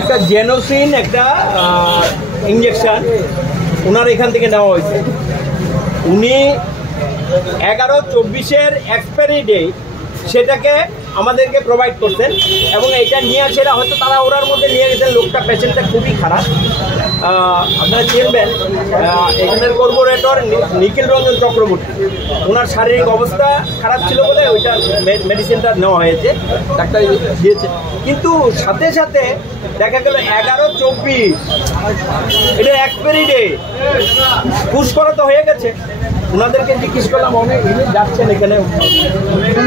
একটা জেনোসিন একটা ইঞ্জেকশন ওনার এখান থেকে নেওয়া হয়েছে। উনি 11/24-এর এক্সপায়ারি ডেট সেটাকে আমাদেরকে প্রোভাইড করতেন এবং এইটা নিয়ে সেটা হয়তো তারা ওরার মধ্যে নিয়ে গেছেন। লোকটা পেশেন্টটা খুবই খারাপ, আপনারা চিনবেন। এখানের কর্পোরেটর নিখিল রঞ্জন চক্রবর্তী, ওনার শারীরিক অবস্থা খারাপ ছিল বলে ওইটা মেডিসিনটা নেওয়া হয়েছে, ডাক্তার দিয়েছে। কিন্তু সাথে সাথে দেখা গেল 11/24 এটা এক্সপায়ারি ডেট, পুশ করা তো হয়ে গেছে। ওনাদেরকে জিজ্ঞেস করলাম অনেক যাচ্ছেন এখানে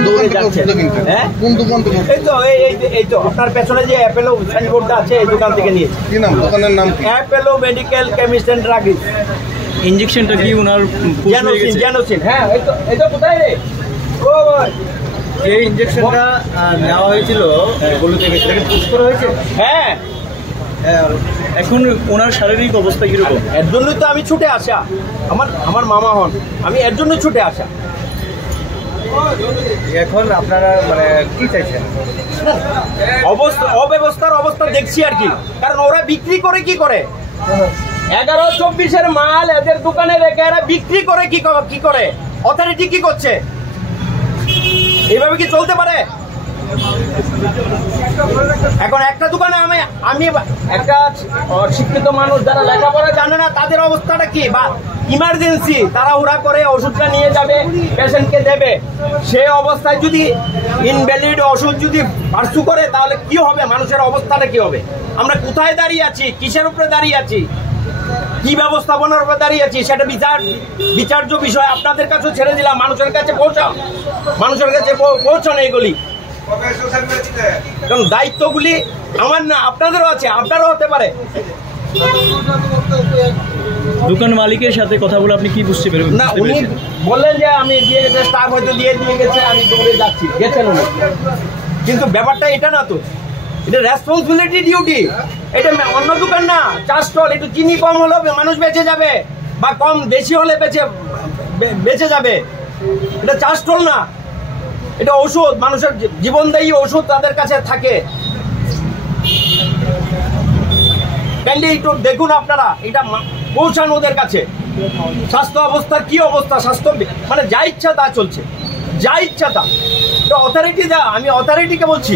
দৌড়ে যাচ্ছেন। হ্যাঁ এই তো আপনার পেছনে যে অ্যাপেলো সাইনবোর্ডটা আছে এই দোকান থেকে নিয়েছি। কি নাম দোকানের নাম? Apollo medical chemist and druggist. ইনজেকশনটা কি ওনার জেনোসিন? হ্যাঁ এই তো কোথায় রে ও এই ইনজেকশনটা নেওয়া হয়েছিল গলু থেকে, সেটাকে পুশ করা হয়েছে। হ্যাঁ এখন ওনার শারীরিক অবস্থা কিরকম? এর জন্যই তো আমি ছুটে আসা, আমার মামা হন, আমি এর জন্য ছুটে আসা। এখন আপনারা মানে কি চাইছেন? অব্যবস্থার অবস্থা দেখছি আর কি, কারণ ওরা বিক্রি করে কি করে 11/24-এর মাল এদের দোকানে রেখে এরা বিক্রি করে কি করে? অথরিটি কি করছে? এইভাবে কি চলতে পারে? এখন একটা দোকানে আমি একটা শিক্ষিত মানুষ যারা লেখাপড়া জানে না তাদের অবস্থাটা কি, বা ইমার্জেন্সি তারা ওরা করে ওষুধটা নিয়ে যাবে পেশেন্টকে দেবে, সেই অবস্থায় যদি ইনভ্যালিড ওষুধ যদি পার্সু করে তাহলে কি হবে? মানুষের অবস্থাটা কি হবে? আমরা কোথায় দাঁড়িয়ে আছি? কিসের উপরে দাঁড়িয়ে আছি? কি ব্যবস্থাপনার উপরে দাঁড়িয়ে আছি? সেটা বিচার্য বিষয়। আপনাদের কাছেও ছেড়ে দিলাম, মানুষের কাছে পৌঁছাও, মানুষের কাছে পৌঁছানো এগুলি। কারণ দায়িত্বগুলি আমার না, আপনাদেরও আছে, আপনারও হতে পারে। দোকান মালিকের সাথে কথা বলে আপনি কি বুঝতে পারবেন? না, উনি বললেন যে আমি দিয়ে গেছে, স্টাফ হয়তো দিয়ে গেছে, আমি দৌড়ে যাচ্ছি, গেছেন উনি। কিন্তু ব্যাপারটা এটা না তো, এটা রেসপন্সিবিলিটি ডিউটি। এটা অন্য দোকান না, চা স্টল। একটু চিনি কম হলেও মানুষ বেঁচে যাবে, বা কম বেশি হলে বেঁচে যাবে। এটা চা স্টল না, এটা ওষুধ, মানুষের জীবনদায়ী ওষুধ তাদের কাছে থাকে। একটু দেখুন আপনারা, এটা পৌঁছান ওদের কাছে। স্বাস্থ্য অবস্থার কি অবস্থা? স্বাস্থ্য মানে যা ইচ্ছা তা চলছে, যা ইচ্ছা তা। অথরিটি আমি অথরিটিকে বলছি।